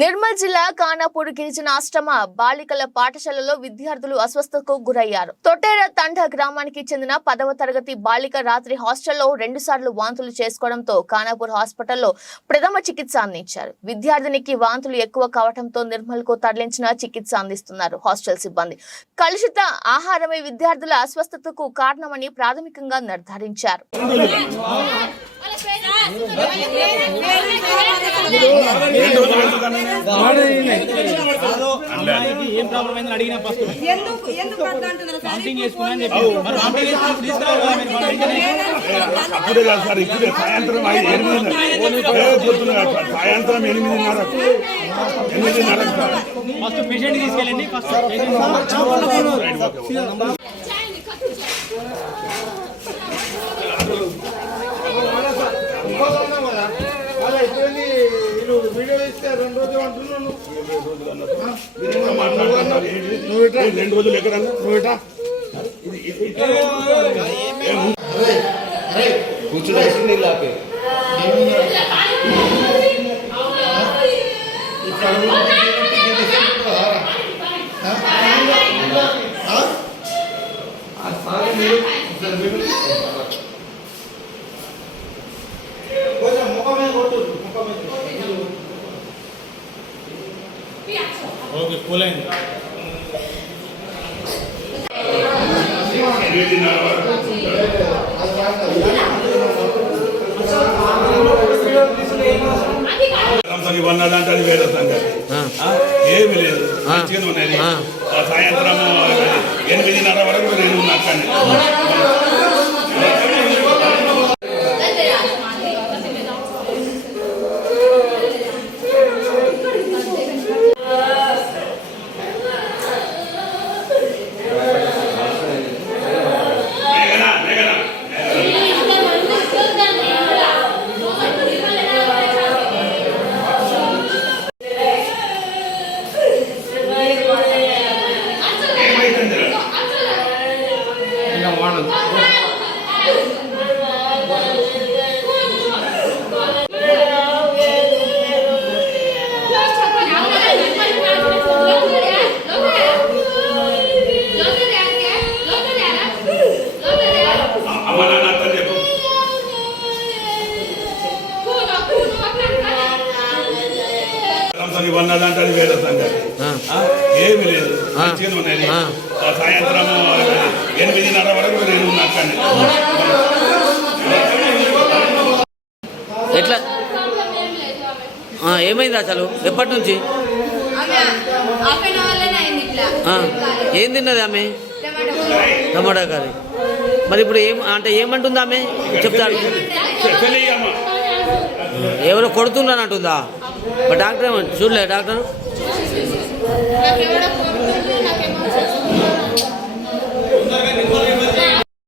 నిర్మల్ జిల్లా ఖానాపూర్ గిరిజన ఆశ్రమ బాలికల పాఠశాలలో విద్యార్థులు అస్వస్థతకు గురయ్యారు. తొట్టేర తండ గ్రామానికి చెందిన 10వ తరగతి బాలిక రాత్రి హాస్టల్లో 2 సార్లు వాంతులు చేసుకోవడంతో ఖానాపూర్ హాస్పిటల్లో ప్రథమ చికిత్స అందించారు. విద్యార్థినికి వాంతులు ఎక్కువ కావడంతో నిర్మల్ కు తరలించిన చికిత్స అందిస్తున్నారు హాస్టల్ సిబ్బంది. కలుషిత ఆహారమే విద్యార్థుల అస్వస్థతకు కారణమని ప్రాథమికంగా నిర్ధారించారు. సాయంత్రం 8:30 వీడియో ఇస్తే 2 రోజులు అంటున్నాను. 2 రోజులు ఎక్కడ కూర్చుని ఓకే కూల్ అయింది. వన్నదంటే అది వేరే సంగతి, ఏమి లేదు. మంచిగానే ఉన్నది. సాయంత్రం 8:30 వరకు నేను అక్కడనే. వన్నదంటే అది వేరే సంగతి, ఏమి లేదు. మంచిగానే ఉన్నది. సాయంత్రం 8:30 వరకు నేను అక్కడనే. ఎట్లా ఏమైంది అసలు? ఎప్పటి నుంచి? ఏం తిన్నది ఆమె? టమాటా కర్రీ. మరి ఇప్పుడు ఏమంటుంది ఆమె? చెప్తాడు. ఎవరో కొడుతున్నాను అంటుందా? మరి డాక్టర్ ఏమంటు చూడలే? డాక్టర్